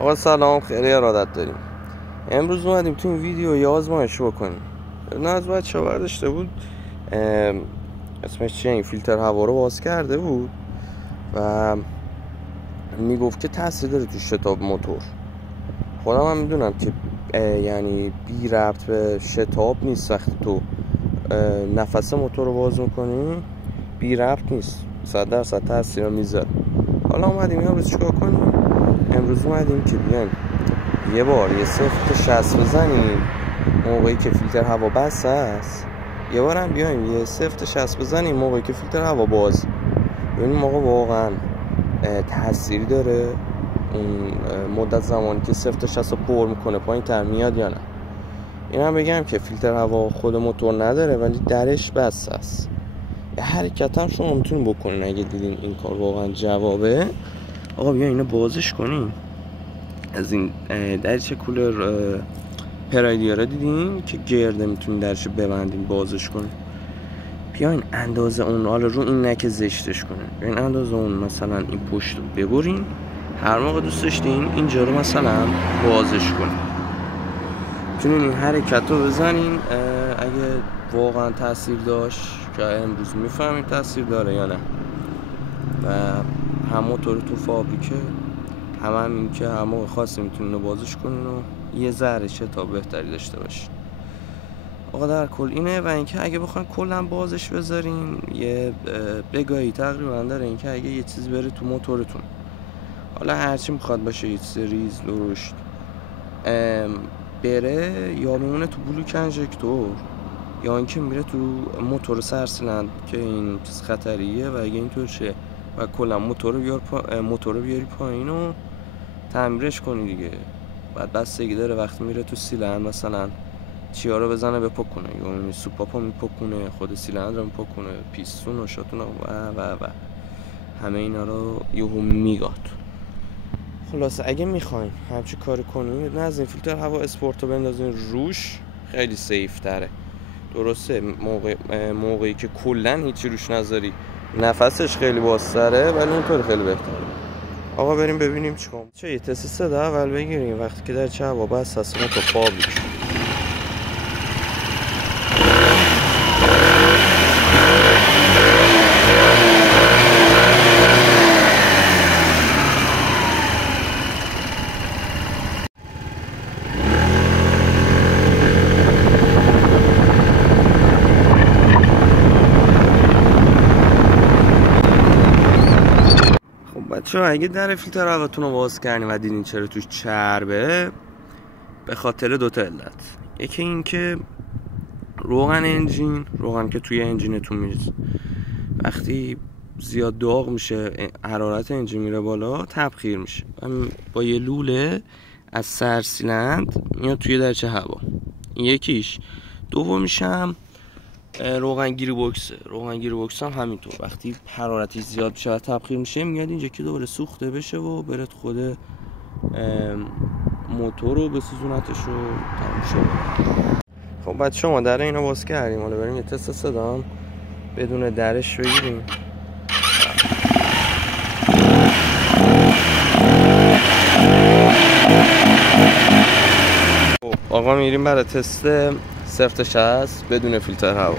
آقا سلام، خیلی ارادت داریم. امروز اومدیم تو این ویدیو یه آزمایش بکنیم. نه از بچه برداشته بود اسمش چیه، این فیلتر هوا رو باز کرده بود و میگفت که تاثیر داره تو شتاب موتور. خودم هم میدونم که یعنی بی ربط به شتاب نیست. وقتی تو نفس موتور رو باز میکنی بی ربط نیست، 100% تاثیر میذاره. حالا اومدیم امروز چیکار کنیم؟ امروز اومدیم که بیایم یه بار یه 0 تا 60 بزنیم موقعی که فیلتر هوا بسته است، یه بار هم بیایم یه 0 تا 60 بزنیم موقعی که فیلتر هوا باز. ببینیم موقع واقعا تأثیری داره اون مدت زمانی که 0 تا 60 رو پر میکنه پایین تر میاد یا نه. این هم بگم که فیلتر هوا خود موتور نداره ولی درش بسته است. یه حرکت هم شما میتونید بکنین اگه دیدین این کار واقعا جوابه. آقا بیا اینو بازش کنیم. از این درچه کولر پرایدیارا دیدین که گرده میتونین درش ببندین بازش کنین. بیاین اندازه اون حالا رو این نک زشتش کنین. بیاین اندازه اون مثلا این پشت رو ببرین، هر موقع دوست داشتین اینجا رو مثلا بازش کنین. میتونین این حرکت رو بزنین. اگه واقعا تاثیر داشت که امروز میفهمین تاثیر داره یا نه. و هم موتور تو فابریکه هم این که هم موقع خاصی میتونین رو بازش کنین و یه ذره شتاب بهتری داشته باشین. آقا در کل اینه. و اینکه اگه بخواین کلا بازش بذارین یه بگاهی تقریبا داره، اینکه اگه یه چیز بره تو موتورتون، حالا هرچی میخواد باشه، یه چیز ریز درشت بره، یا میمونه تو بلوک انژکتور یا اینکه میره تو موتور سرسیلند که این چیز خطریه و اگه اینطور شه و کلا موتور رو بیاری پایین و تعمیرش کنی دیگه. بعد بستگی داره وقتی میره تو سیلند مثلا چیا رو بزنه بپکنه، یا سوپاپو میپکنه، خود سیلند رو میپکنه، پیستون و شاتون و همه اینا رو یهو میگاد. خلاصه اگه میخواین همچی کاری کنید، نه از این فیلتر هوا اسپورتو بندازین روش، خیلی سیف تره. درسته موقعی که کلن هیچی روش نذاری نفسش خیلی بازتره ولی اونطور خیلی بهتره. آقا بریم ببینیم چیکار. چه یه تست صدا اول بگیریم وقتی که در چه هوا بس اصلا تو فابریک. بچه‌ها اگه در فیلتر هواتون رو باز کردین و دیدین چرا توش چربه، به خاطر دو تا علت. یکی این که روغن که توی انجینتون میریزه وقتی زیاد داغ میشه، حرارت انجین میره بالا، تبخیر میشه با یه لوله از سرسیلند میاد توی درچه هوا. یکیش. دومیش هم روغن گیری بوکس هم همینطور وقتی حرارتش زیاد بشه و تبخیر میشه میاد اینجا که دوباره سوخته بشه و بره خود موتور رو بسوزونتش رو تموم شه. خب بچه ما در اینو باز کردیم، حالا بریم یه تست صدا هم بدون درش بگیریم. خب آقا میریم برای تست 0 تا 60 بدون فیلتر هوا.